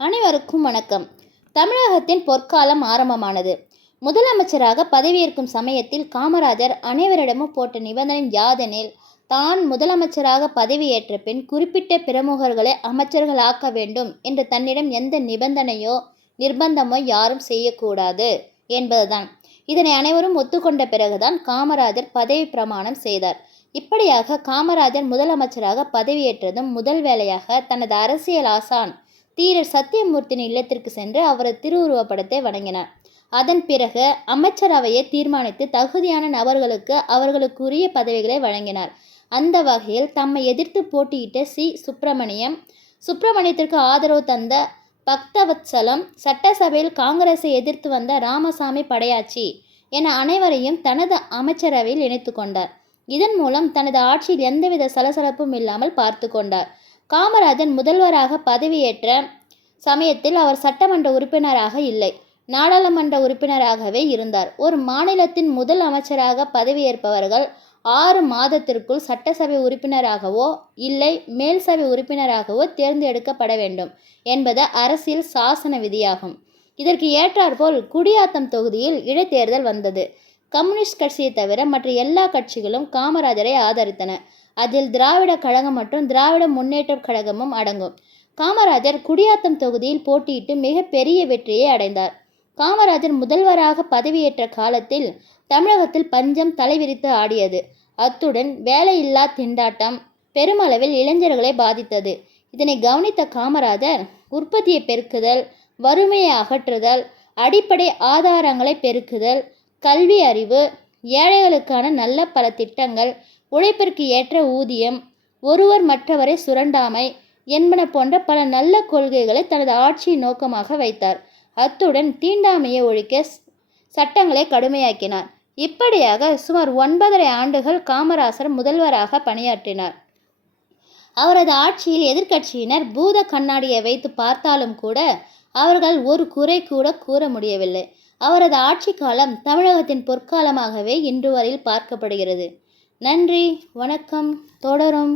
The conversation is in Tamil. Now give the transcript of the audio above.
அனைவருக்கும் வணக்கம். தமிழகத்தின் பொற்காலம் ஆரம்பமானது. முதலமைச்சராக பதவியேற்கும் சமயத்தில் காமராஜர் அனைவரிடமும் போட்ட நிபந்தனை யாதெனில் தான் முதலமைச்சராக பதவியேற்ற பின் குறிப்பிட்ட பிரமுகர்களை அமைச்சர்களாக்க வேண்டும் என்று தன்னிடம் எந்த நிபந்தனையோ நிர்பந்தமோ யாரும் செய்யக்கூடாது என்பதுதான். இதனை அனைவரும் ஒத்துக்கொண்ட பிறகுதான் காமராஜர் பதவி பிரமாணம் செய்தார். இப்படியாக காமராஜர் முதலமைச்சராக பதவியேற்றதும் முதல் வேலையாக தனது அரசியல் ஆசான் தீரர் சத்தியமூர்த்தியின் இல்லத்திற்கு சென்று அவரது திருவுருவப்படத்தை வணங்கினார். அதன் பிறகு அமைச்சரவையை தீர்மானித்து தகுதியான நபர்களுக்கு அவர்களுக்குரிய பதவிகளை வழங்கினார். அந்த வகையில் தம்மை எதிர்த்து போட்டியிட்ட சி. சுப்பிரமணியம் சுப்பிரமணியத்திற்கு ஆதரவு தந்த பக்தவத்சலம் சட்டசபையில் காங்கிரஸை எதிர்த்து வந்த ராமசாமி படையாச்சி என அனைவரையும் தனது அமைச்சரவையில் இணைத்து கொண்டார். இதன் மூலம் தனது ஆட்சியில் எந்தவித சலசலப்பும் இல்லாமல் பார்த்து கொண்டார். காமராஜன் முதல்வராக பதவியேற்ற சமயத்தில் அவர் சட்டமன்ற உறுப்பினராக இல்லை. நாடாளுமன்ற உறுப்பினராகவே இருந்தார். ஒரு மாநிலத்தின் முதல் அமைச்சராக பதவியேற்பவர்கள் ஆறு மாதத்திற்குள் சட்டசபை உறுப்பினராகவோ இல்லை மேல் சபை உறுப்பினராகவோ தேர்ந்தெடுக்கப்பட வேண்டும் என்பது அரசியல் சாசன விதியாகும். இதற்கு ஏற்றாற்போல் குடியாத்தம் தொகுதியில் இடைத்தேர்தல் வந்தது. கம்யூனிஸ்ட் கட்சியை தவிர மற்ற எல்லா கட்சிகளும் காமராஜரை ஆதரித்தன. அதில் திராவிட கழகம் மற்றும் திராவிட முன்னேற்ற கழகமும் அடங்கும். காமராஜர் குடியாத்தம் தொகுதியில் போட்டியிட்டு மிக பெரிய வெற்றியை அடைந்தார். காமராஜர் முதல்வராக பதவியேற்ற காலத்தில் தமிழகத்தில் பஞ்சம் தலைவிரித்து ஆடியது. அத்துடன் வேலையில்லா திண்டாட்டம் பெருமளவில் இளைஞர்களை பாதித்தது. இதனை கவனித்த காமராஜர் உற்பத்தியை பெருக்குதல் வறுமையை அகற்றுதல் அடிப்படை ஆதாரங்களை பெருக்குதல் கல்வி அறிவு ஏழைகளுக்கான நல்ல பல திட்டங்கள் உழைப்பிற்கு ஏற்ற ஊதியம் ஒருவர் மற்றவரை சுரண்டாமை என்பன போன்ற பல நல்ல கொள்கைகளை தனது ஆட்சியின் நோக்கமாக வைத்தார். அத்துடன் தீண்டாமையை ஒழிக்க சட்டங்களை கடுமையாக்கினார். இப்படியாக சுமார் ஒன்பதரை ஆண்டுகள் காமராசர் முதல்வராக பணியாற்றினார். அவரது ஆட்சியில் எதிர்க்கட்சியினர் பூத கண்ணாடியை வைத்து பார்த்தாலும் கூட அவர்கள் ஒரு குறை கூட கூற முடியவில்லை. அவரது ஆட்சி காலம் தமிழகத்தின் பொற்காலமாகவே இன்று வரையில் பார்க்கப்படுகிறது. நன்றி வணக்கம் தொடரும்.